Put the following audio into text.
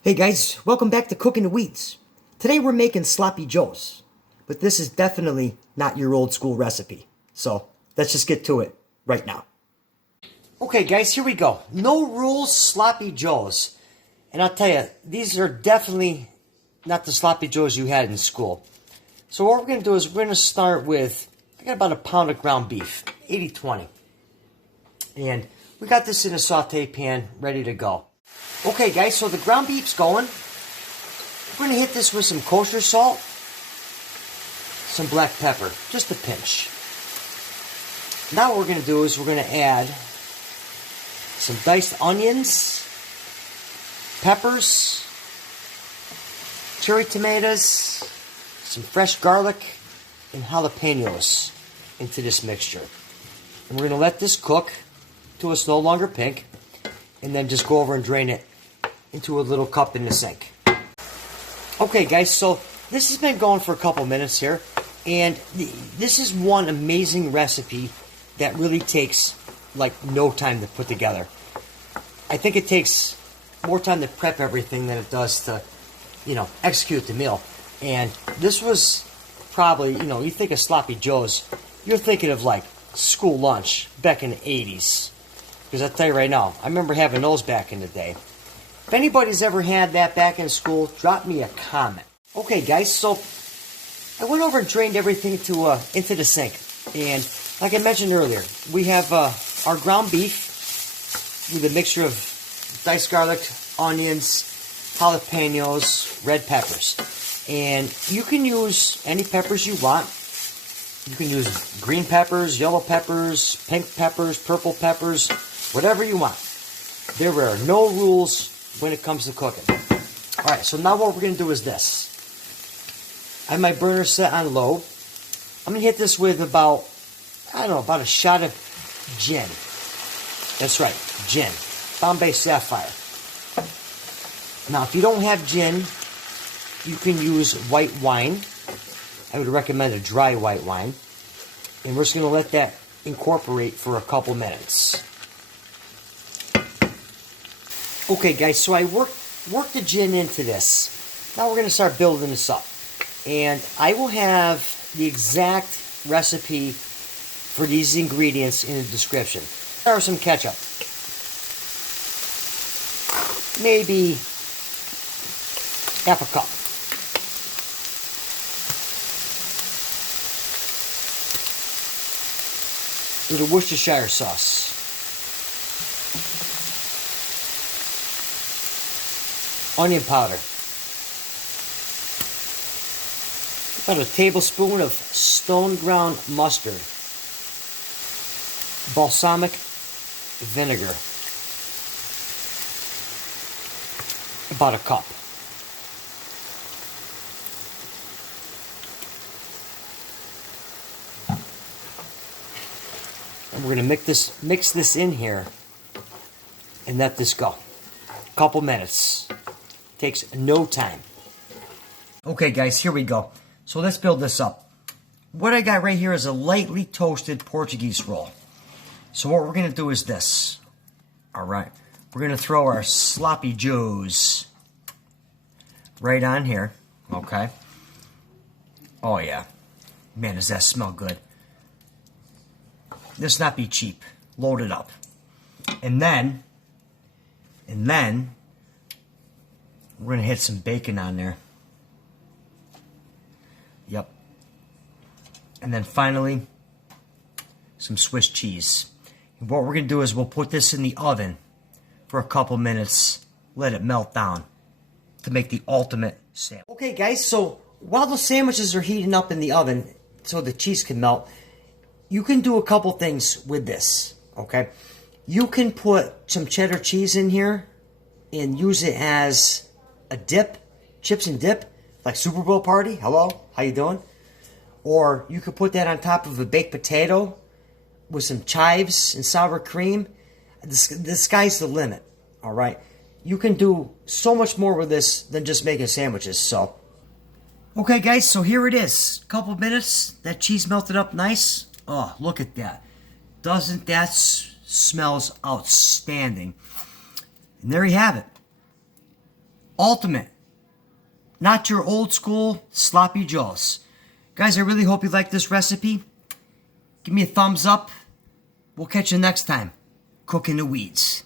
Hey guys, welcome back to Cooking the Weeds. Today we're making sloppy joes, but this is definitely not your old school recipe. So let's just get to it right now. Okay guys, here we go. No rules sloppy joes. And I'll tell you, these are definitely not the sloppy joes you had in school. So what we're going to do is we're going to start with, I got about a pound of ground beef, 80-20. And we got this in a saute pan ready to go. Okay guys, so the ground beef's going. We're going to hit this with some kosher salt, some black pepper, just a pinch. Now what we're going to do is we're going to add some diced onions, peppers, cherry tomatoes, some fresh garlic, and jalapenos into this mixture. And we're going to let this cook till it's no longer pink, and then just go over and drain it into a little cup in the sink. Okay guys, so this has been going for a couple minutes here, and this is one amazing recipe that really takes like no time to put together. I think it takes more time to prep everything than it does to, execute the meal. And this was probably, you think of sloppy joes, you're thinking of like school lunch back in the 80s. Because I'll tell you right now, I remember having those back in the day. If anybody's ever had that back in school, drop me a comment. Okay, guys, so I went over and drained everything into the sink. And like I mentioned earlier, we have our ground beef with a mixture of diced garlic, onions, jalapenos, red peppers. And you can use any peppers you want. You can use green peppers, yellow peppers, pink peppers, purple peppers, whatever you want. There are no rules when it comes to cooking. Alright, so now what we're going to do is this. I have my burner set on low. I'm going to hit this with about a shot of gin. That's right, gin. Bombay Sapphire. Now, if you don't have gin, you can use white wine. I would recommend a dry white wine. And we're just going to let that incorporate for a couple minutes. Okay guys, so I worked the gin into this. Now we're going to start building this up. And I will have the exact recipe for these ingredients in the description. There are some ketchup. Maybe half a cup. With a Worcestershire sauce. Onion powder. About a tablespoon of stone ground mustard. Balsamic vinegar. About a cup. And we're going to mix this in here and let this go. A couple minutes. Takes no time. Okay guys, here we go. So let's build this up. What I got right here is a lightly toasted Portuguese roll. So what we're going to do is this. Alright, we're going to throw our sloppy joes right on here. Okay. Oh yeah. Man, does that smell good. This not be cheap. Load it up. And then we're going to hit some bacon on there. Yep. And then finally, some Swiss cheese. And what we're going to do is we'll put this in the oven for a couple minutes. Let it melt down to make the ultimate sandwich. Okay guys, so while the sandwiches are heating up in the oven so the cheese can melt, you can do a couple things with this. Okay. You can put some cheddar cheese in here and use it as a dip, chips and dip, like Super Bowl party. Hello, how you doing? Or you could put that on top of a baked potato with some chives and sour cream. The sky's the limit, all right? You can do so much more with this than just making sandwiches, so. Okay, guys, so here it is. Couple minutes, that cheese melted up nice. Oh, look at that. Doesn't that smells outstanding. And there you have it. ultimate. Not your old school sloppy joes. Guys, I really hope you like this recipe. Give me a thumbs up. We'll catch you next time. Cooking the weeds.